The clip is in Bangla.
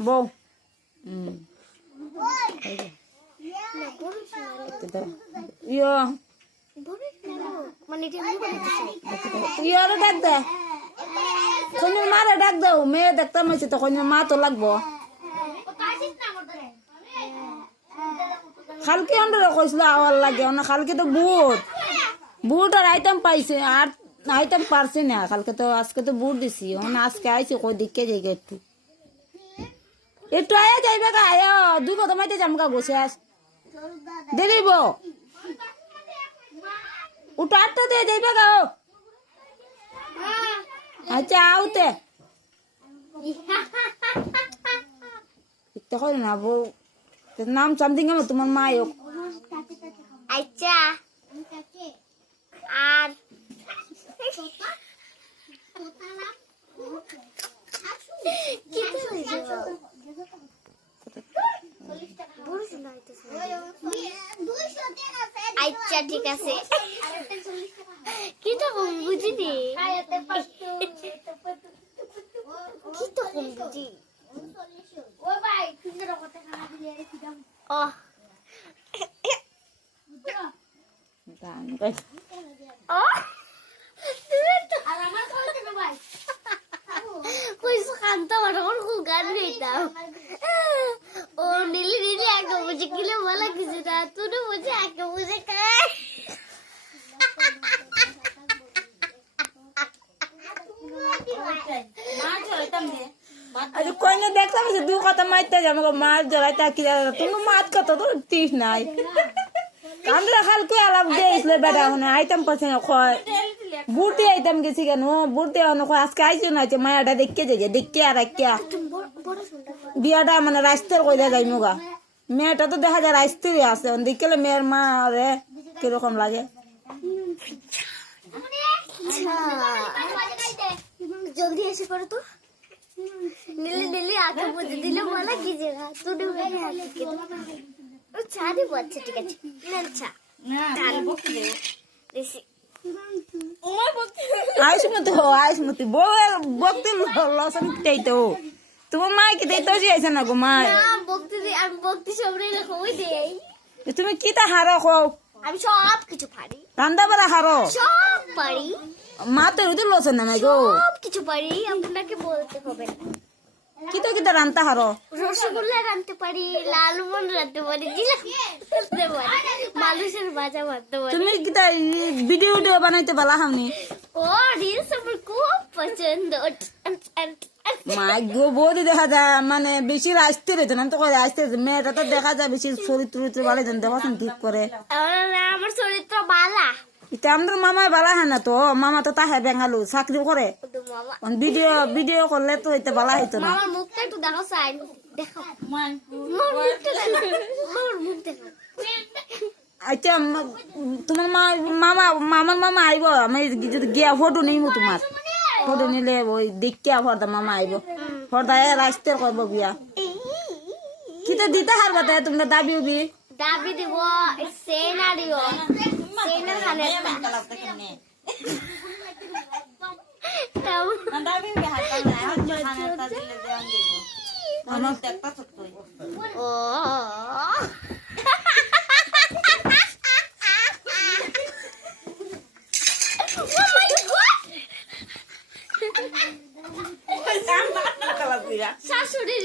বউ ইয়ো ইয়রে ডাক দে কইনের মারে ডাক দাও মেয়ে দেখতাম হয়েছে তো কইনের মা তো লাগবো কালকে অন্ডরে কইছিল আওয়ার লাগে না কালকে তো বুট আর আইটেম পাইছে আর আইটেম পারছি না কালকে তো আজকে তো বুট দিছি আজকে আইছি কই দিকে যাই একটু আয়া যাইবে গা আয় দুই কথা মাইতে জামগা বসে আস দেরিব উঠো 8টা দিয়ে যাইবে গা আচ্ছা আউতে ইত্যা করে না বউ নাম সামথিং আমার তোমার মা আচ্ছা আর আচ্ছা ঠিক আছে কি তো কম বুঝিনি কি তো কম বুঝি ও কইছো কান্তা আমার খুব গান গাইতাম ও নীলি নীলি আগে বুঝে কিলে বলা কিছু না তুই বুঝে আগে বুঝে খায় আরে কইনে দেখতাম যে দুই কথা মাইতে জামগা মাছ জড়াইতা কি তুমি মাছ কত তো তিস নাই কামলা খালকে আলাপ দেইছলে বেটা হনে আইতাম পাছে না কয় বুটি আইতাম গেছি কেন বুটি অন কয় আজকে আইছো না যে মায়াটা দেখকে যাই দেখকে আর রাখিয়া বিয়াটা মানে রাস্তার কইরা যাইমুগা মেয়েটা তো দেখা যায় রাস্তারই আছে দেখলে মেয়ের মা রে কিরকম লাগে জলদি এসে করো তো নীলি নীলি আগে বুঝে দিলে বলা কি যে তুই চা দিব আচ্ছা ঠিক আছে না চা আইসমতি বক্তি লসন চাইতো তোমার মা কি দেই তো যাইছে না গো মা আমি বক্তি সবরে কই দেই তুমি কি তা হারো কও আমি সব কিছু পারি রান্না বাড়া হারো সব পারি মা তো রুদুল লসন না গো সব কিছু পারি আপনাকে বলতে হবে না কি তো কি তা রান্না হারো রসগোল্লা রাঁধতে পারি লালমোহন রাঁধতে পারি রাঁধতে পারি মানুষের বাজা বাঁধতে পারি তুমি কি তা ভিডিও বানাইতে পালা হামনি ও রিলস আমার খুব পছন্দ মাই গো বৌদি দেখা যায় মানে বেশি আসতে রেছে না তো করে আসতে মেয়েটা তো দেখা যায় বেশি চরিত্র ভালো জন দেখাছেন ঠিক করে আমার চরিত্র বালা এটা আমাদের মামা বালা হয় না তো মামা তো তাহে বেঙ্গালু চাকরি করে ভিডিও করলে তো এটা বালা হইতো না আমার মুখটা একটু দেখো সাইন দেখো আমার মুখটা দেখো আমার মুখ দেখো আচ্ছা তোমার মামার মামা আইব আমি যদি গিয়া ফটো নিব তোমার ফটো নিলে ওই দেখিয়া ফর্দা মামা আইব ফর্দা রাস্তার করবো বিয়া কিতা দিতে হারবা তাই তোমরা দাবি উবি দাবি দিব সেনা দিও সেনা খানে ও শাশুড়ি